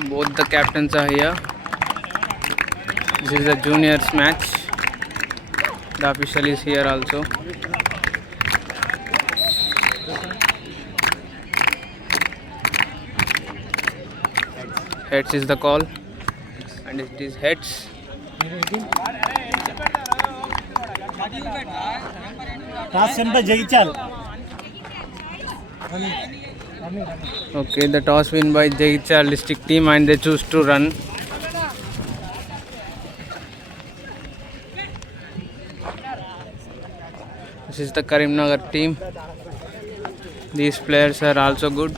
So both the captains are here. This is a juniors match. The official is here also. Heads is the call, and it is heads. Okay, the toss win by Jagityal district team, and they choose to run. This is the Karimnagar team. These players are also good.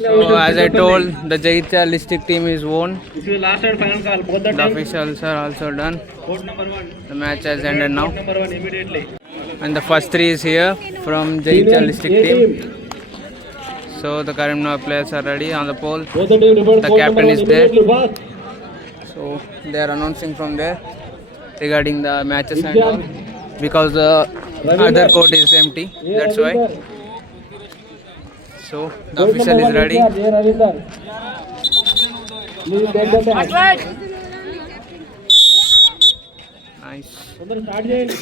So as I told, the Jagityal district team is won. This is last and final call. Both the The officials are also done. Vote number 1. The match has ended now. Vote number 1 immediately. And the first three is here from Jagityal district team. So the Karimnagar players are ready on the pole. Both the team report. The Vote captain number is 1 there. immediately fast. So they are announcing from there regarding the matches and all, because the other court is empty. That's why. So the Vote official number is 1 ready. Here, Ravinder. Please take the match. Nice. Sundar, start చేయండి.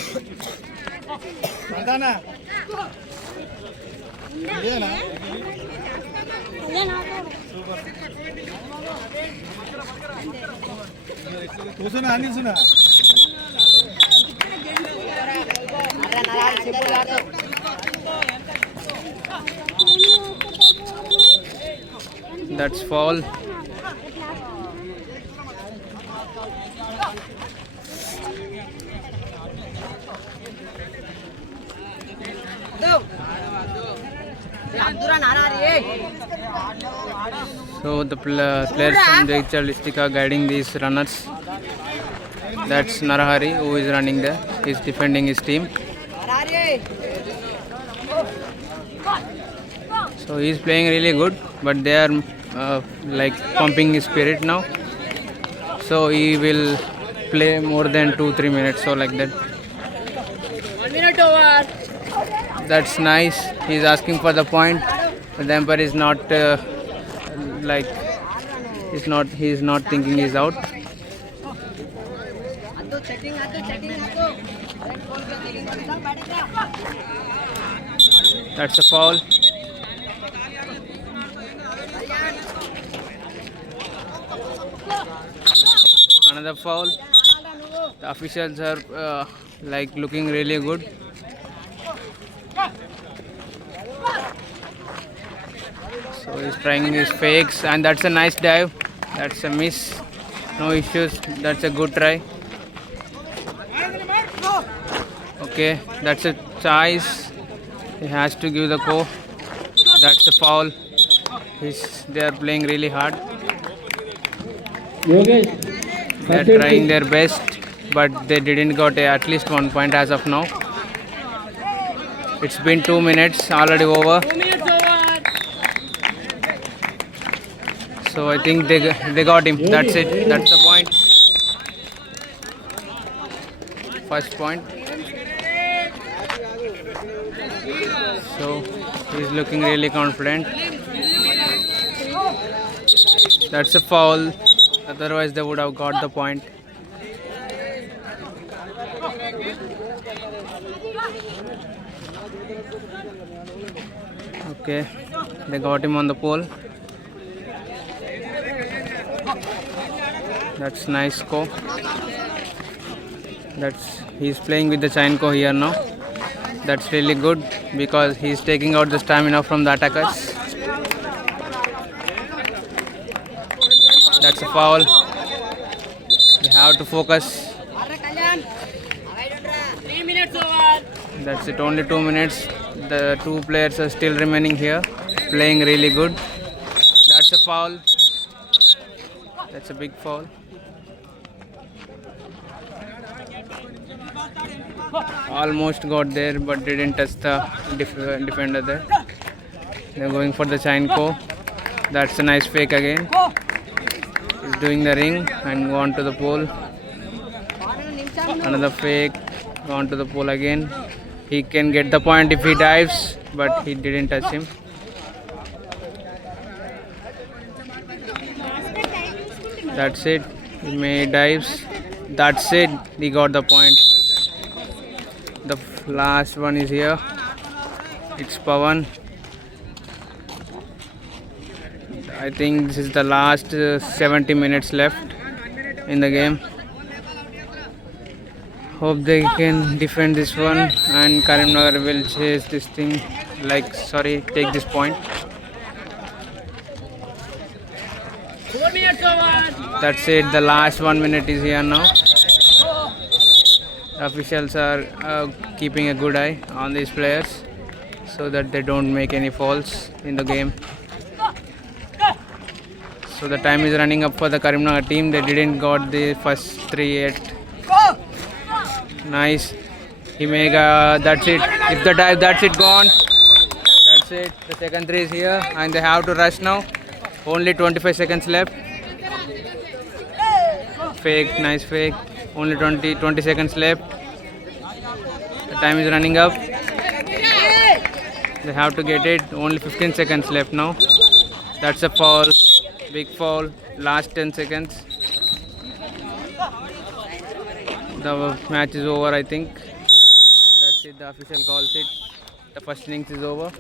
That's foul. So the players from Jagityal district are guiding these runners. That's Narahari who is running there. He's defending his team. So he's playing really good, but they are like pumping his spirit now. So he will play more than 2-3 minutes, so like that. 1 minute over. That's nice. He's asking for the point. But the umpire is not like he's not thinking he's out. That's a foul. Another foul. The officials are like looking really good. So he's trying his fakes, and that's a nice dive. That's a miss. No issues. That's a good try. Okay, that's a choice. He has to give the go. That's a foul. They are playing really hard. Yogesh. They are trying their best, but they didn't got at least 1 point as of now. It's been 2 minutes already over. 2 minutes over. So I think they got him. That's it. That's the point. First point. So he's looking really confident. That's a foul. Otherwise they would have got the point. Okay, they got him on the pole. That's nice score. He's playing with the Chainko here now. That's really good because he's taking out the stamina from the attackers. That's a foul. They have to focus. 3 minutes over. That's it, only 2 minutes. The two players are still remaining here, playing really good. That's a foul. That's a big foul. Almost got there, but didn't touch the defender there. They're going for the Chainko. That's a nice fake again. He's doing the ring and go on to the pole. Another fake. Gone to the pole again. He can get the point if he dives, but he didn't touch him. That's it. He may dives. That's it. He got the point. The last one is here. It's Pawan. I think this is the last 70 minutes left in the game. Hope they can defend this one, and Karimnagar will chase this thing. Take this point. 4 minutes over. That's it. The last 1 minute is here now. The officials are keeping a good eye on these players so that they don't make any faults in the game. So the time is running up for the Karimnagar team. They didn't got the first 3 yet. Nice. He make that's it. If the dive, that's it, gone. That's it. The second 3 is here and they have to rush now. Only 25 seconds left. Fake, nice fake. Only 20 seconds left. The time is running up. They have to get it. Only 15 seconds left now. That's a foul. Big foul. Last 10 seconds. The match is over, I think. That's it. The official calls it. The first innings is over.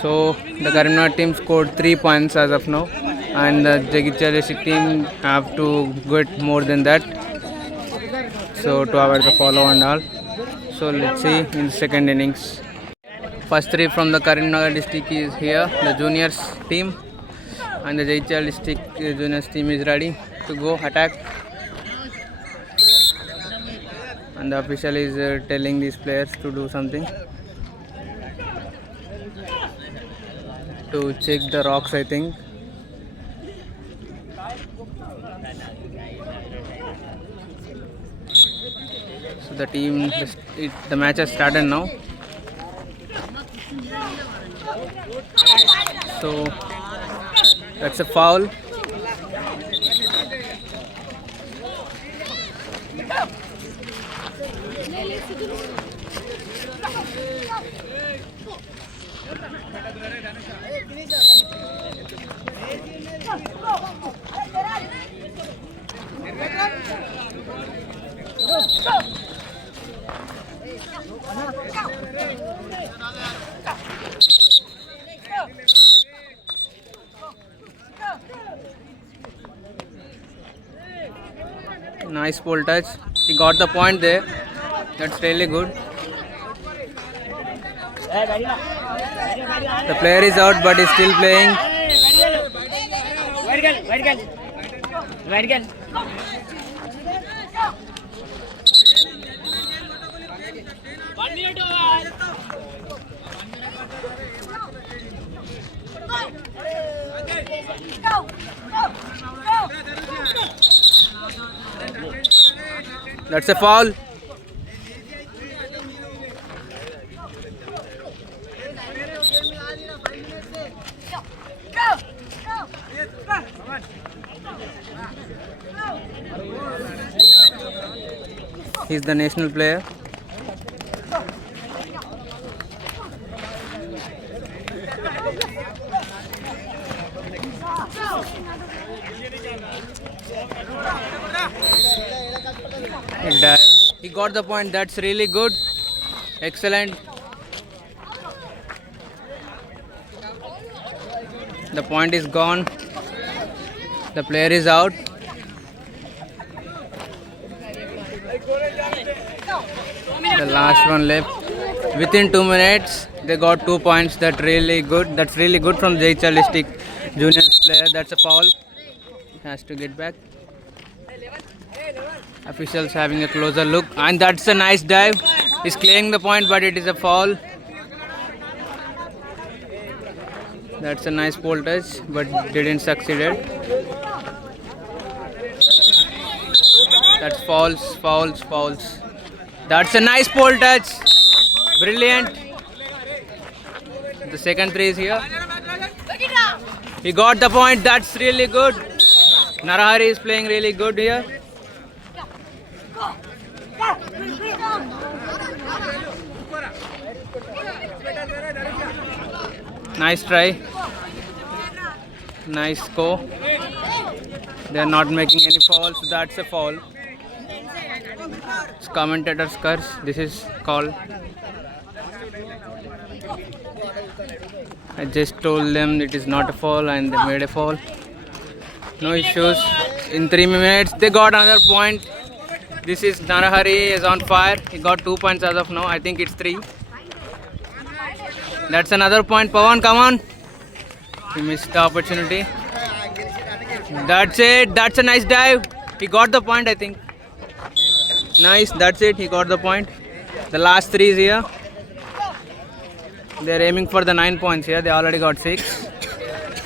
So the Karimnagar team scored 3 points as of now, and the Jagitchal district team have to get more than that. So to avoid the follow and all. So let's see in the second innings. First 3 from the Karimnagar district is here. The juniors team and the Jagitchal district juniors team is ready to go attack. And the official is telling these players to do something. To check the rocks, I think. So the match has started now. So that's a foul. Nice pole touch. He got the point there. That's really good. The player is out, but he's still playing. Right girl. 1 minute over. That's a foul. He's the national player. He got the point. That's really good. Excellent. The point is gone. The player is out. The last one left. Within 2 minutes, they got 2 points. That's really good. That's really good from Jagitchal district juniors player. That's a foul. Has to get back. Officials having a closer look, and that's a nice dive. He's clearing the point, but it is a foul. That's a nice pole touch, but didn't succeed it. That's falls. That's a nice pole touch. Brilliant. The second 3 is here. He got the point. That's really good. Narahari is playing really good here. Nice try. Nice score. They are not making any fouls. That's a foul. It's commentator's curse. This is called. I just told them it is not a foul and they made a foul. No issues. In 3 minutes they got another point. This is Narahari is on fire. He got 2 points as of now. I think it's 3. That's another point. Pawan, come on. He missed the opportunity. That's it. That's a nice dive. He got the point, I think. Nice. That's it. He got the point. The last 3 is here. They're aiming for the 9 points here. They already got 6.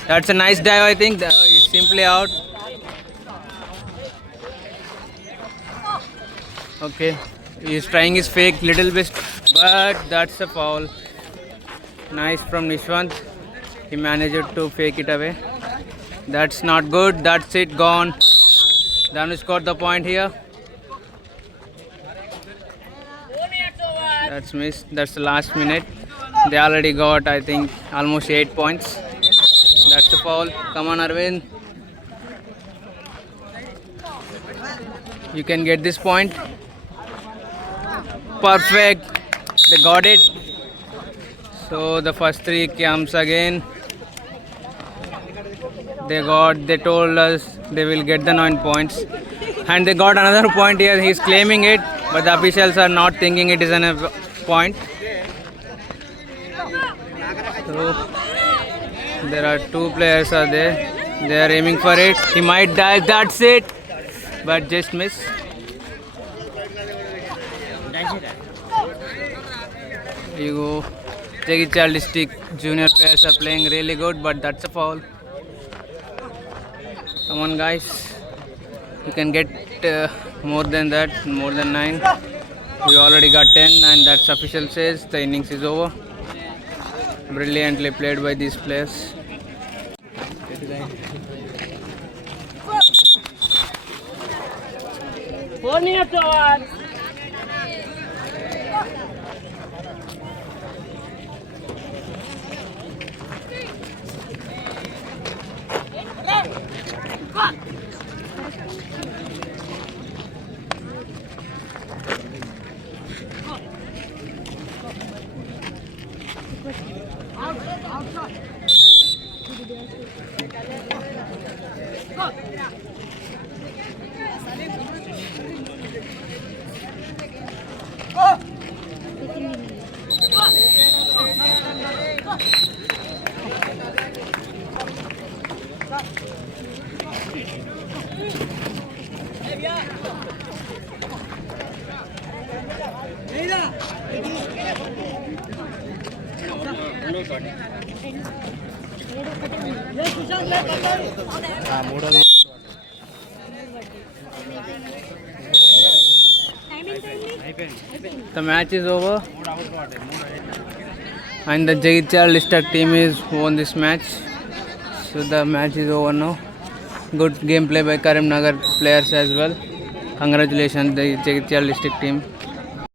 That's a nice dive, I think. He's simply out. Okay. He's trying his fake little bit, but that's a foul. Nice from Nishwant. He managed to fake it away. That's not good. That's it. Gone. Dhanush got the point here. 4 minutes over. That's missed. That's the last minute. They already got, I think, almost 8 points. That's the foul. Come on, Arvind. You can get this point. Perfect. They got it. So the first 3 comes again. They told us they will get the 9 points. And they got another point here. He's claiming it, but the officials are not thinking it is a point. So there are 2 players are there. They are aiming for it. He might dive. That's it. But just miss. You go. Jagityal district junior players are playing really good, but that's a foul. Come on, guys. You can get more than that, more than 9. We already got 10, and that's official says the innings is over. Brilliantly played by these players. Four minutes over. The match is over and the Jagityal district team is won this match. So the match is over now. Good gameplay by Karimnagar players as well. Congratulations the Jagityal district team.